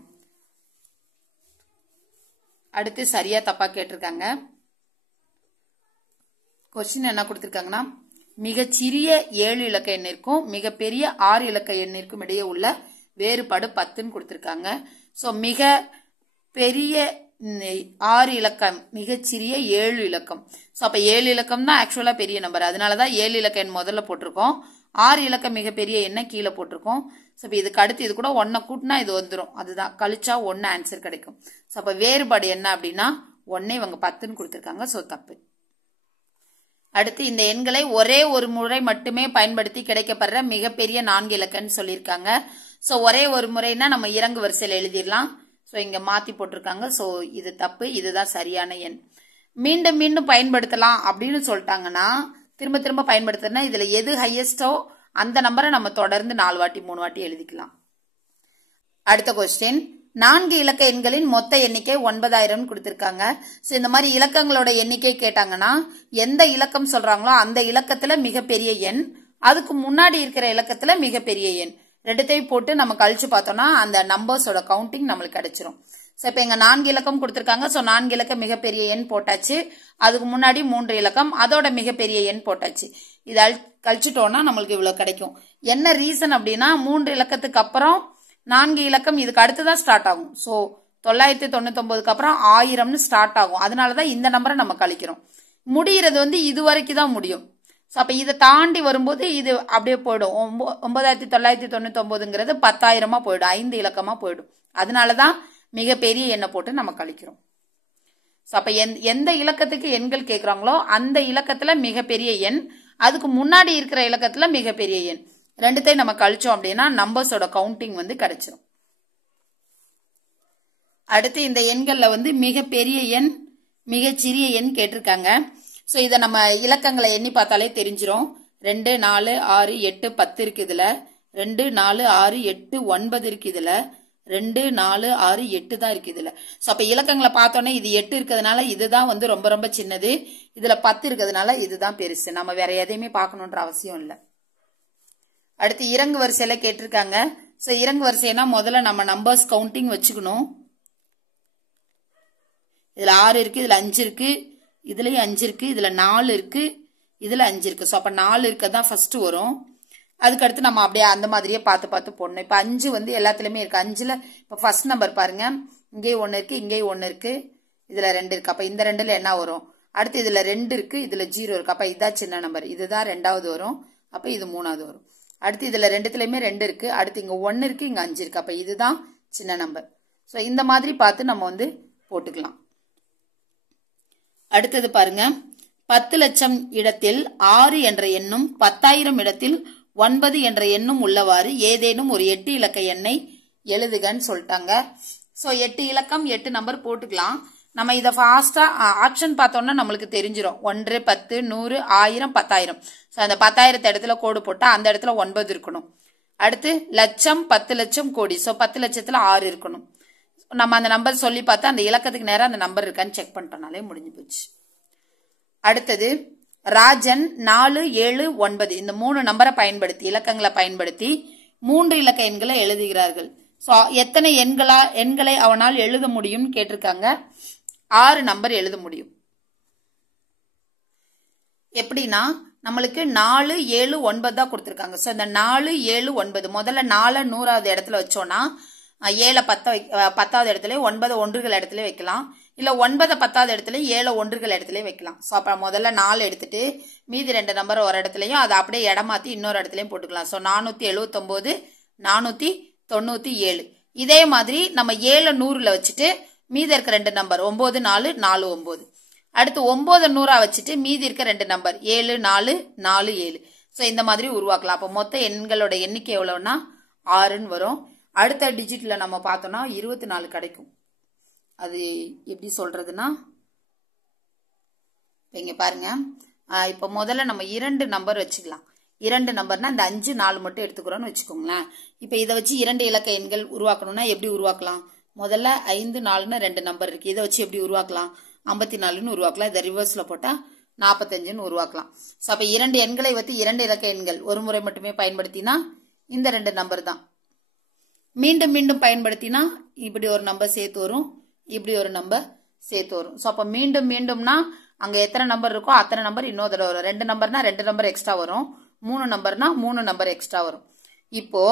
அடுத்து சரியா தப்பா கேட்டிருக்காங்க. கொஸ்டின் என்ன கொடுத்திருக்காங்கன்னா, மிகச்சிறிய 7 இலக்க எண்ணிற்கும் மிகப்பெரிய 6 இலக்க எண்ணிற்கும் இடையே உள்ள வேறுபாடு 10ன்னு கொடுத்திருக்காங்க. சோ மிக பெரிய 6 இலக்கம், மிகச்சிறிய 7 இலக்கம். சோ அப்ப 7 இலக்கம் தான் ஆக்சுவலா பெரிய நம்பர், அதனாலதான் 7 இலக்க எண் முதல்ல போட்டிருக்கோம். 6 இலக்க மிகப்பெரிய எண்ணை கீழே போட்டிருக்கோம். ஸோ இப்போ இதுக்கு அடுத்து இது கூட 1 கூட்டினா இது வந்துடும், அதுதான் கழிச்சா 1 ஆன்சர் கிடைக்கும். ஸோ அப்போ வேறுபாடு என்ன அப்படின்னா 1 இவங்க 10ன்னு கொடுத்துருக்காங்க. ஸோ தப்பு. அடுத்து இந்த எண்களை ஒரே ஒரு முறை மட்டுமே பயன்படுத்தி கிடைக்கப்படுற மிகப்பெரிய 4 இலக்கன்னு சொல்லியிருக்காங்க. ஸோ ஒரே ஒரு முறைன்னா நம்ம இறங்கு வரிசையில் எழுதிடலாம். ஸோ இங்க மாத்தி போட்டிருக்காங்க. ஸோ இது தப்பு, இதுதான் சரியான எண். மீண்டும் மீண்டும் பயன்படுத்தலாம் அப்படின்னு சொல்லிட்டாங்கன்னா, திரும்ப திரும்ப பயன்படுத்தினா இதுல எது ஹையஸ்டோ அந்த நம்பரை நம்ம தொடர்ந்து 4 வாட்டி 3 வாட்டி எழுதிக்கலாம். அடுத்த கொஸ்டின், 4 இலக்க எண்களின் மொத்த எண்ணிக்கை 9000 கொடுத்திருக்காங்க. சோ இந்த மாதிரி இலக்கங்களோட எண்ணிக்கை கேட்டாங்கன்னா எந்த இலக்கம் சொல்றாங்களோ அந்த இலக்கத்துல மிகப்பெரிய எண், அதுக்கு முன்னாடி இருக்கிற இலக்கத்துல மிகப்பெரிய எண், ரெண்டுத்தையும் போட்டு நம்ம கழிச்சு பார்த்தோம்னா அந்த நம்பர்ஸோட கவுண்டிங் நம்மளுக்கு கிடைச்சிரும். சோ இப்ப இங்க 4 இலக்கம் கொடுத்திருக்காங்க. சோ 4 இலக்க மிகப்பெரிய எண் போட்டாச்சு, அதுக்கு முன்னாடி 3 இலக்கம், அதோட மிகப்பெரிய எண் போட்டாச்சு. இதை கழிச்சிட்டோம்னா நம்மளுக்கு இவ்வளவு கிடைக்கும். என்ன ரீசன் அப்படின்னா 3 இலக்கத்துக்கு அப்புறம் 4 இலக்கம் இதுக்கு அடுத்துதான் ஸ்டார்ட் ஆகும். சோ 999க்கு அப்புறம் 1000ன்னு ஸ்டார்ட் ஆகும். அதனாலதான் இந்த நம்பரை நம்ம கழிக்கிறோம். முடிகிறது வந்து இது வரைக்கும் தான் முடியும். ஸோ அப்போ இதை தாண்டி வரும்போது இது அப்படியே போயிடும். 9999ங்கிறது 10,000 போயிடும், 5 இலக்கமா போயிடும். அதனாலதான் மிகப்பெரிய எண்ணை போட்டு நம்ம கழிக்கிறோம். ஸோ அப்போ எந்த இலக்கத்துக்கு எண்கள் கேட்குறாங்களோ அந்த இலக்கத்துல மிகப்பெரிய எண், அதுக்கு முன்னாடி இருக்கிற இலக்கத்துல மிகப்பெரிய எண் ரெண்டுத்தையும் நம்ம கழிச்சோம் அப்படின்னா நம்பர்ஸோட கவுண்டிங் வந்து கிடைச்சிரும். அடுத்து இந்த எண்கள்ல வந்து மிகப்பெரிய எண், மிகச்சிறிய எண் கேட்டிருக்காங்க. ஸோ இதை நம்ம இலக்கங்களை எண்ணி பார்த்தாலே தெரிஞ்சிடும். 2, 4, 6, 8, 10 இருக்கு இதுல. 2, 4, 6, 8, 9 இருக்கு இதுல. 2, 4, 6, 8 தான் இருக்கு இதுல. ஸோ அப்ப இலக்கங்களை பார்த்தோன்னே இது 8 இருக்கிறதுனால இதுதான் வந்து ரொம்ப ரொம்ப சின்னது, இதுல 10 இருக்கிறதுனால இதுதான் பெருசு. நம்ம வேற எதையுமே பார்க்கணுன்ற அவசியம் இல்லை. அடுத்து இறங்கு வரிசையில கேட்டிருக்காங்க. ஸோ இறங்கு வரிசைனா முதல்ல நம்ம நம்பர்ஸ் கவுண்டிங் வச்சுக்கணும். இதுல 6 இருக்கு, இதுல 5 இருக்கு, இதுலயும் 5 இருக்கு, இதுல 4 இருக்கு, இதுல 5 இருக்கு. ஸோ அப்ப 4 இருக்கதான் ஃபர்ஸ்ட் வரும். அதுக்கடுத்து நம்ம அப்படியே அந்த மாதிரியே பார்த்து பார்த்து போடணும். இப்ப 5 வந்து எல்லாத்துலயுமே இருக்கு. 5ல இப்ப ஃபர்ஸ்ட் நம்பர் பாருங்க, இங்கே 1 இருக்கு, இங்கே 1 இருக்கு, இதுல 2 இருக்கு. அப்ப இந்த 2ல என்ன வரும்? அடுத்து இதுல 2 இருக்கு, இதுல 0 இருக்கு. அப்ப இதுதான் சின்ன நம்பர், இதுதான் 2வது வரும். அப்ப இது 3வது வரும். அடுத்து இதுல 2த்துலயுமே 2 இருக்கு, அடுத்து இங்க 1 இருக்கு, இங்க 5 இருக்கு. அப்ப இதுதான் சின்ன நம்பர். ஸோ இந்த மாதிரி பார்த்து நம்ம வந்து போட்டுக்கலாம். அடுத்தது பாருங்க, 10 லட்சம் இடத்தில் 6 என்ற எண்ணும் 10,000 இடத்தில் 9 என்ற எண்ணும் உள்ளவாறு ஏதேனும் ஒரு 8 இலக்க எண்ணை எழுதுகன்னு சொல்லிட்டாங்க. ஸோ 8 இலக்கம் 8 நம்பர் போட்டுக்கலாம். நம்ம இதை ஃபாஸ்டா ஆப்ஷன் பார்த்தோம்னா நம்மளுக்கு தெரிஞ்சிடும். 1, 10, 100, 1000, 10,000. ஸோ அந்த 10,000 இடத்துல கோடு போட்டா அந்த இடத்துல 9 இருக்கணும். அடுத்து லட்சம், 10 லட்சம், கோடி. ஸோ 10 லட்சத்துல 6 இருக்கணும். நம்ம அந்த நம்பர் சொல்லி பார்த்தா அந்த இலக்கத்துக்கு நேரம் அந்த நம்பர் இருக்கான்னு செக் பண்ணிட்டோம்னாலே முடிஞ்சு போச்சு. அடுத்தது ராஜன் 4, 7, 9 இந்த 3 நம்பரை பயன்படுத்தி, இலக்கங்களை பயன்படுத்தி 3 இலக்க எண்களை எழுதுகிறார்கள். ஸோ எத்தனை எண்களை அவனால் எழுத முடியும் கேட்டிருக்காங்க. 6 நம்பர் எழுத முடியும். எப்படின்னா நம்மளுக்கு 4, 7, 9 தான் கொடுத்துருக்காங்க. ஸோ இந்த 4, 7, 9 முதல்ல 4 100வது இடத்துல வச்சோம்னா 7 10வது இடத்துல, 9 ஒன்றுகள் இடத்துல வைக்கலாம். இல்ல 9 10வது இடத்துல 7 ஒன்றுகள் இடத்துல வைக்கலாம். ஸோ அப்ப முதல்ல 4 எடுத்துட்டு மீதி 2 நம்பர் ஒரு இடத்துலயும் அதை அப்படியே இடமாத்தி இன்னொரு இடத்துலயும் போட்டுக்கலாம். ஸோ 479, 497. இதே மாதிரி நம்ம 7 100ல வச்சுட்டு மீதி இருக்க 2 நம்பர் 9 4 4 9. அடுத்து 9 100 வச்சுட்டு மீதி இருக்க 2 நம்பர் 7 4 4 7. ஸோ இந்த மாதிரி உருவாக்கலாம். அப்போ மொத்த எண்களோட எண்ணிக்கை எவ்வளவுனா 6ன்னு வரும். அடுத்த டிஜிட்ல நம்ம பார்த்தோம்னா 24 கிடைக்கும். அது எப்படி சொல்றதுன்னா இங்க பாருங்க, இப்ப முதல்ல நம்ம 2 நம்பர் வச்சுக்கலாம். 2 நம்பர்னா இந்த 5 4 மட்டும் எடுத்துக்கிறோம்னு வச்சுக்கோங்களேன். இப்ப இதை வச்சு 2 இலக்க எண்கள் உருவாக்கணும்னா எப்படி உருவாக்கலாம்? முதல்ல 5 4ன்னு 2 நம்பர் இருக்கு, இதை வச்சு எப்படி உருவாக்கலாம்? 54ன்னு உருவாக்கலாம். இதை ரிவர்ஸ்ல போட்டா 45ன்னு உருவாக்கலாம். ஸோ அப்ப 2 எண்களை வைத்து 2 இலக்க எண்கள் ஒரு முறை மட்டுமே பயன்படுத்தினா இந்த 2 நம்பர் தான். மீண்டும் மீண்டும் பயன்படுத்தினா இப்படி ஒரு நம்பர் சேர்த்து வரும், இப்படி ஒரு நம்பர் சேர்த்து வரும். ஸோ அப்ப மீண்டும் மீண்டும்னா அங்க எத்தனை நம்பர் இருக்கோ அத்தனை நம்பர் இன்னொரு தடவை வரும். 2 நம்பர்னா 2 நம்பர் எக்ஸ்ட்ரா வரும், 3 நம்பர்னா 3 நம்பர் எக்ஸ்ட்ரா வரும். இப்போ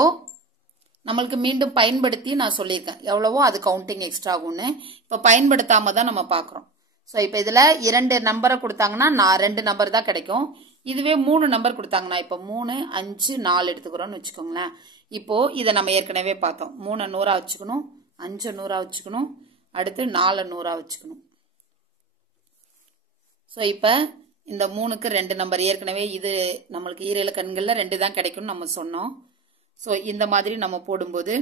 நம்மளுக்கு மீண்டும் பயன்படுத்தி நான் சொல்லியிருக்கேன் எவ்வளவோ அது கவுண்டிங் எக்ஸ்ட்ரா ஆகும்னு. இப்ப பயன்படுத்தாம தான் நம்ம பாக்குறோம். ஸோ இப்ப இதுல 2 நம்பரை கொடுத்தாங்கன்னா நான் 2 நம்பர் தான் கிடைக்கும். இதுவே 3 நம்பர் கொடுத்தாங்கன்னா இப்ப 3 5 4 எடுத்துக்கிறோம்னு வச்சுக்கோங்களேன். இப்போ இதை நம்ம ஏற்கனவே பார்த்தோம். 3 100 வச்சுக்கணும், 5 100 வச்சுக்கணும், அடுத்து 4 100 வச்சுக்கணும். ஸோ இப்ப இந்த 3க்கு 2 நம்பர் ஏற்கனவே இது நம்மளுக்கு ஈரேழு கண்கள்ல 2 தான் கிடைக்கும்னு நம்ம சொன்னோம். ஸோ இந்த மாதிரி நம்ம போடும்போது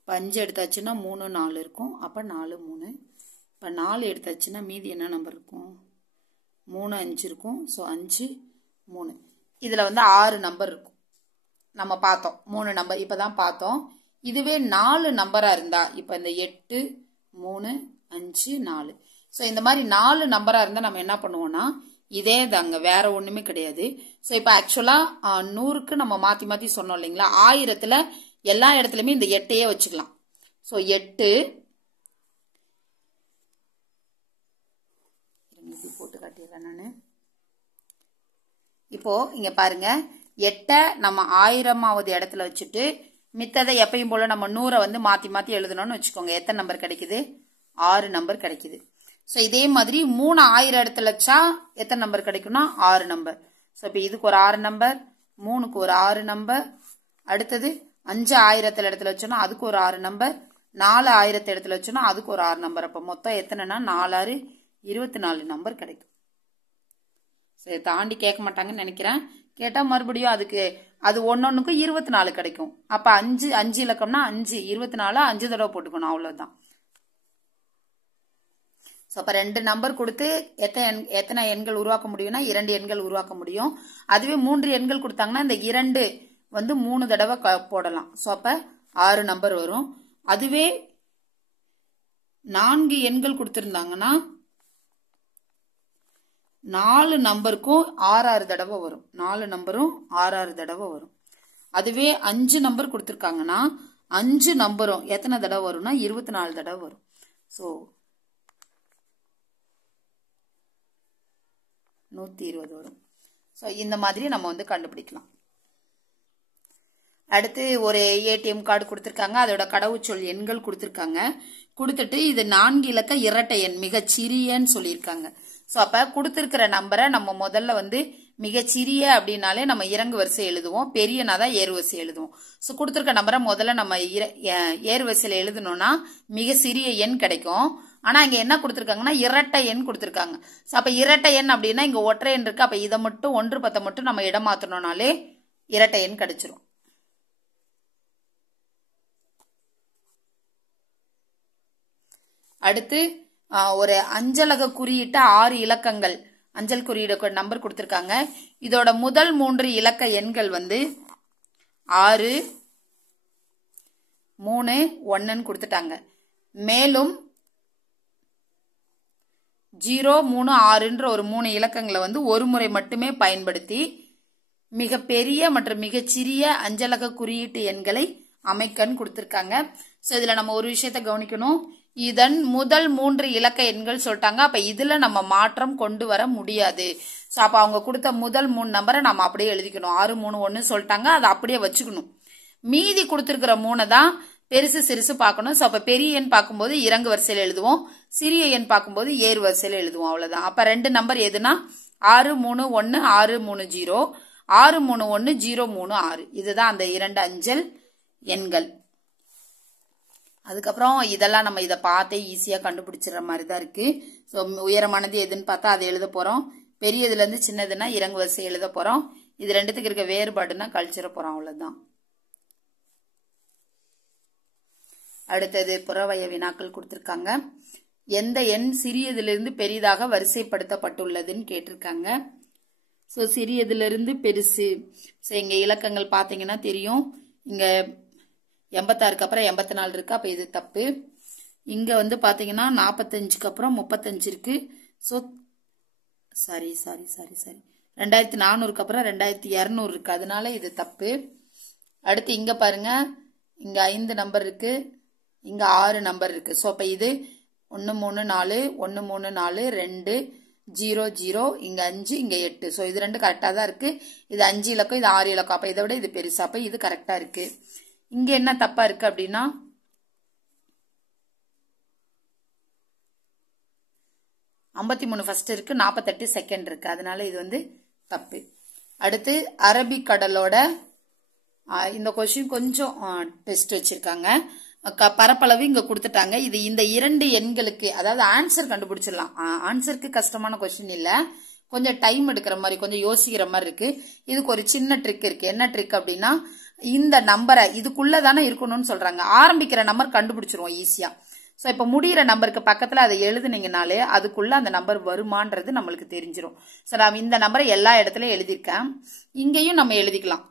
இப்போ 5 எடுத்தாச்சுன்னா 3 4 இருக்கும், அப்ப 4 3. இப்போ 4 எடுத்தாச்சுன்னா மீதி என்ன நம்பர் இருக்கும்? 3 5 இருக்கும். ஸோ 5 3. இதுல வந்து 6 நம்பர் இருக்கும். நம்ம பார்த்தோம் 3 நம்பர் இப்பதான் பார்த்தோம். இதுவே 4 நம்பரா இருந்தா இப்ப இந்த 8 3 5 4. ஸோ இந்த மாதிரி 4 நம்பரா இருந்தா நம்ம என்ன பண்ணுவோம்னா இதே தாங்க, வேற ஒண்ணுமே கிடையாது. ஸோ இப்ப ஆக்சுவலா 100க்கு நம்ம மாத்தி மாத்தி சொன்னோம் இல்லைங்களா, 1000த்துல எல்லா இடத்துலயுமே இந்த 8ஐயே வச்சுக்கலாம். ஸோ 8 போட்டு காட்டிடுறேன் நானு. இப்போ இங்க பாருங்க, 8 நம்ம 1000வது இடத்துல வச்சுட்டு மித்ததை எப்பயும் போல நம்ம 100 வந்து மாத்தி மாத்தி எழுதணும்னு வச்சுக்கோங்க. எத்தனை நம்பர் கிடைக்குது? 6 நம்பர் கிடைக்குது. ஸோ இதே மாதிரி 3 1000 இடத்துல வச்சா எத்தனை நம்பர் கிடைக்கும்னா 6 நம்பர். ஸோ இப்போ இதுக்கு ஒரு 6 நம்பர், 3க்கு ஒரு 6 நம்பர், அடுத்தது 5 1000 இடத்துல வச்சோம்னா அதுக்கு ஒரு 6 நம்பர், 4 1000 இடத்துல வச்சோம்னா அதுக்கு ஒரு 6 நம்பர். அப்போ மொத்தம் எத்தனைனா 4 6 24 நம்பர் கிடைக்கும். சரி, தாண்டி கேட்க மாட்டாங்கன்னு நினைக்கிறேன். கேட்டா மறுபடியும் அதுக்கு அது ஒன்னொன்னுக்கும் 24 கிடைக்கும். அப்ப 5 இலக்கம்னா 5 24 5 தடவை போட்டுக்கணும், அவ்வளவுதான். அப்ப 2 நம்பர் கொடுத்து எத்தனை எண்கள் உருவாக்க முடியும்னா 2 எண்கள் உருவாக்க முடியும். அதுவே 3 எண்கள் கொடுத்தாங்கன்னா இந்த 2 வந்து 3 தடவை போடலாம். சோ அப்ப 6 நம்பர் வரும். அதுவே 4 எண்கள் கொடுத்திருந்தாங்கன்னா 4 நம்பருக்கும் 6 தடவை வரும். 4 நம்பரும் 6 தடவை வரும். அதுவே 5 நம்பர் கொடுத்திருக்காங்கன்னா 5 நம்பரும் எத்தனை தடவை வரும்னா 24 தடவை வரும். சோ 120 வரும். சோ இந்த மாதிரி நம்ம வந்து கண்டுபிடிக்கலாம். அடுத்து ஒரு ஏடிஎம் கார்டு கொடுத்திருக்காங்க, அதோட கடவுச்சொல் எண்கள் கொடுத்திருக்காங்க. கொடுத்துட்டு இது 4 இலக்க இரட்டை எண் மிகச்சிறியன்னு சொல்லியிருக்காங்க. சோ அப்ப கொடுத்திருக்கிற நம்பரை நம்ம முதல்ல வந்து மிகச்சிறிய அப்படின்னாலே நம்ம இறங்கு வரிசை எழுதுவோம், பெரியனாதான் ஏறு வரிசை எழுதுவோம். சோ கொடுத்திருக்க நம்பரை முதல்ல நம்ம ஏறு வரிசையில எழுதணும்னா மிக சிறிய எண் கிடைக்கும். ஆனா இங்க என்ன கொடுத்திருக்காங்கன்னா இரட்டை எண் கொடுத்திருக்காங்க. சோ அப்ப இரட்டை எண் அப்படின்னா இங்க ஒற்றை எண் இருக்கு. அப்ப இதை மட்டும் 1 10 மட்டும் நம்ம இடம் மாத்தணும்னாலே இரட்டை எண் கிடைச்சிரும். அடுத்து ஒரு அஞ்சலக குறியிட்ட 6 இலக்கங்கள் அஞ்சல் குறியீடு நம்பர் கொடுத்திருக்காங்க. இதோட முதல் 3 இலக்க எண்கள் வந்து 6 3 1 கொடுத்துட்டாங்க. மேலும் 0 3 6ன்ற ஒரு 3 இலக்கங்களை வந்து ஒரு முறை மட்டுமே பயன்படுத்தி மிக பெரிய மற்றும் மிகச்சிறிய அஞ்சலக குறியீட்டு எண்களை அமைக்கன்னு கொடுத்திருக்காங்க. சோ இதுல நம்ம ஒரு விஷயத்தை கவனிக்கணும். இதன் முதல் 3 இலக்க எண்கள் சொல்லிட்டாங்க. அப்ப இதுல நம்ம மாற்றம் கொண்டு வர முடியாது. சோ அப்ப அவங்க கொடுத்த முதல் 3 நம்பரை நம்ம அப்படியே எழுதிக்கணும். 6 3 1 சொல்லிட்டாங்க, அதை அப்படியே வச்சுக்கணும். மீதி கொடுத்திருக்கிற 3 தான் பெருசு சிறுசு பார்க்கணும். சோ அப்ப பெரிய எண் பார்க்கும்போது இறங்கு வரிசையில எழுதுவோம், சிறிய எண் பார்க்கும்போது ஏறு வரிசையில எழுதுவோம், அவ்வளவுதான். அப்ப 2 நம்பர் எதுனா 6 3 1 6 3 0 6 3 1 0 3 6. இதுதான் அந்த 2 அஞ்சல் எண்கள். அதுக்கப்புறம் இதெல்லாம் நம்ம இதை பார்த்தே ஈஸியா கண்டுபிடிச்சிடுற மாதிரி தான் இருக்கு. ஸோ உயரமானது எதுன்னு பார்த்தா அதை எழுத போறோம், பெரியதுல இருந்து சின்னதுன்னா இறங்கு வரிசை எழுத போறோம். இது ரெண்டுத்துக்கு இருக்க வேறுபாடுனா கழிச்சிட போறோம், அவ்வளவுதான். அடுத்தது புறவய வினாக்கள் கொடுத்திருக்காங்க. எந்த எண் சிறியதிலிருந்து பெரிதாக வரிசைப்படுத்தப்பட்டுள்ளதுன்னு கேட்டிருக்காங்க. ஸோ சிறியதிலிருந்து பெருசு. ஸோ இங்க இலக்கங்கள் பார்த்தீங்கன்னா தெரியும். இங்க 86க்கு அப்புறம் 84 இருக்கு, அப்ப இது தப்பு. இங்க வந்து பாத்தீங்கன்னா 45க்கு அப்புறம் 35 இருக்கு. ஸோ சாரி 2400க்கு அப்புறம் 2200 இருக்கு, அதனால இது தப்பு. அடுத்து இங்க பாருங்க, இங்க 5 நம்பர் இருக்கு, இங்க 6 நம்பர் இருக்கு. ஸோ அப்ப இது 1 3 4 1 3 4 2 0 0, இங்க 5 இங்க 8. ஸோ இது ரெண்டு கரெக்டா தான் இருக்கு. இது 5 இலக்கம், இது 6 இலக்கம். அப்ப இதை விட இது பெருசா, அப்ப இது கரெக்டா இருக்கு. இங்க என்ன தப்பா இருக்கு அப்படின்னா 53 ஃபர்ஸ்ட் இருக்கு, 48 செகண்ட் இருக்கு, அதனால இது வந்து தப்பு. அடுத்து அரபிக் கடலோட இந்த கொஸ்டின் கொஞ்சம் டெஸ்ட் வச்சிருக்காங்க. பரப்பளவு இங்க கொடுத்துட்டாங்க. இது இந்த 2 எண்களுக்கு அதாவது ஆன்சர் கண்டுபிடிச்சிடலாம். ஆன்சருக்கு கஷ்டமான கொஸ்டின் இல்ல, கொஞ்சம் டைம் எடுக்கிற மாதிரி, கொஞ்சம் யோசிக்கிற மாதிரி இருக்கு. இதுக்கு ஒரு சின்ன ட்ரிக் இருக்கு. என்ன ட்ரிக் அப்படின்னா, இந்த நம்பரை இதுக்குள்ளதானே இருக்கணும்னு சொல்றாங்க, ஆரம்பிக்கிற நம்பர் கண்டுபிடிச்சிருவோம் ஈஸியா. சோ இப்ப முடிகிற நம்பருக்கு பக்கத்துல அதை எழுதுனீங்கனாலே அதுக்குள்ள அந்த நம்பர் வருமானது நம்மளுக்கு தெரிஞ்சிடும். சோ நான் இந்த நம்பரை எல்லா இடத்துலயும் எழுதியிருக்கேன், இங்கேயும் நம்ம எழுதிக்கலாம்.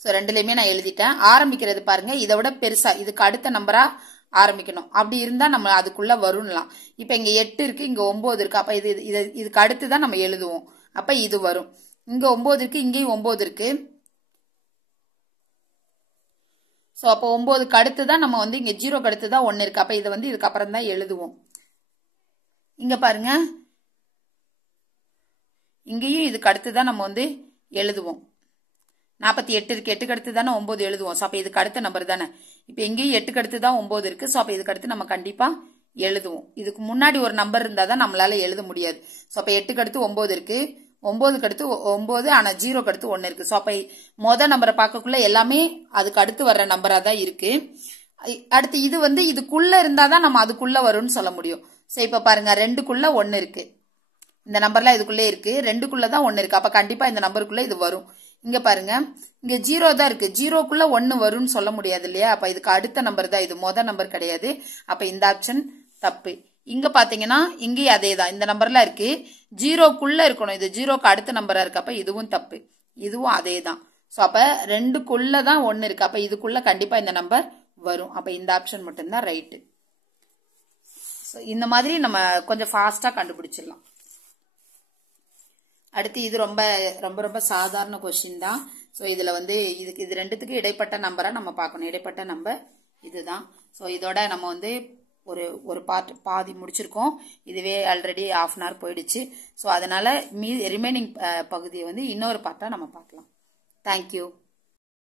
சோ ரெண்டுலயுமே நான் எழுதிட்டேன். ஆரம்பிக்கிறது பாருங்க, இதை விட பெருசா இதுக்கு அடுத்த நம்பரா ஆரம்பிக்கணும். அப்படி இருந்தா நம்ம அதுக்குள்ள வரும்லாம். இப்ப இங்க 8 இருக்கு, இங்க 9 இருக்கு, அப்ப இதுக்கு அடுத்துதான் நம்ம எழுதுவோம், அப்ப இது வரும். இங்க 9 இருக்கு, இங்கேயும் 9 இருக்கு. சோ அப்ப 9க்கு அடுத்துதான் நம்ம வந்து இங்க 0க்கு அடுத்துதான் 1 இருக்கு, அப்ப இதை வந்து இதுக்கு அப்புறம் தான் எழுதுவோம். இங்க பாருங்க, இங்கேயும் இதுக்கு அடுத்துதான் நம்ம வந்து எழுதுவோம். 48 இருக்கு, 8க்கு அடுத்து தானே 9 எழுதுவோம். சோ அப்ப இதுக்கு அடுத்த நம்பர் தானே. இப்ப எங்கேயும் 8க்கு அடுத்து தான் 9 இருக்கு. சோ அப்ப இதுக்கு அடுத்து நம்ம கண்டிப்பா எழுதுவோம். இதுக்கு முன்னாடி ஒரு நம்பர் இருந்தாதான் நம்மளால எழுத முடியாது. சோ அப்ப 8க்கு அடுத்து 9 இருக்கு, 9க்கு அடுத்து 9, ஆனா 0க்கு அடுத்து 1 இருக்கு. சோ அப்ப மொத நம்பரை பார்க்கக்குள்ள எல்லாமே அதுக்கு அடுத்து வர்ற நம்பரா தான் இருக்கு. அடுத்து இது வந்து இதுக்குள்ள இருந்தாதான் நம்ம அதுக்குள்ள வரும்னு சொல்ல முடியும். சோ இப்ப பாருங்க 2க்குள்ள 1 இருக்கு. இந்த நம்பர்லாம் இதுக்குள்ளே இருக்கு. 2க்குள்ள தான் 1 இருக்கு. அப்ப கண்டிப்பா இந்த நம்பருக்குள்ள இது வரும். இங்க பாருங்க, இங்க 0 தான் இருக்கு. 0க்குள்ள 1 வரும்னு சொல்ல முடியாது இல்லையா? அப்ப இதுக்கு அடுத்த நம்பர் தான் இது, மொத நம்பர் கிடையாது. அப்ப இந்த ஆப்ஷன் தப்பு. இங்க பாத்தீங்கன்னா இங்கேயும் அதே தான், இந்த நம்பர்லாம் இருக்கு. 0க்குள்ள இருக்கணும், இது 0க்கு அடுத்த நம்பரா இருக்கு. அப்ப இதுவும் தப்பு, இதுவும் அதே தான். சோ அப்ப 2க்குள்ள தான் 1 இருக்கு. அப்ப இதுக்குள்ள கண்டிப்பா இந்த நம்பர் வரும். அப்ப இந்த ஆப்ஷன் மட்டும்தான் ரைட்டு. இந்த மாதிரி நம்ம கொஞ்சம் ஃபாஸ்டா கண்டுபிடிச்சிடலாம். அடுத்து இது ரொம்ப ரொம்ப ரொம்ப சாதாரண கொஸ்டின் தான். ஸோ இதுல வந்து இது ரெண்டுத்துக்கு இடைப்பட்ட நம்பரா நம்ம பார்க்கணும். இடைப்பட்ட நம்பர் இதுதான். ஸோ இதோட நம்ம வந்து ஒரு பாதி முடிச்சிருக்கோம். இதுவே ஆல்ரெடி ½ hour போயிடுச்சு. ஸோ அதனால ரிமைனிங் பகுதியை வந்து இன்னொரு பார்ட்டா நம்ம பார்க்கலாம். தேங்க்யூ.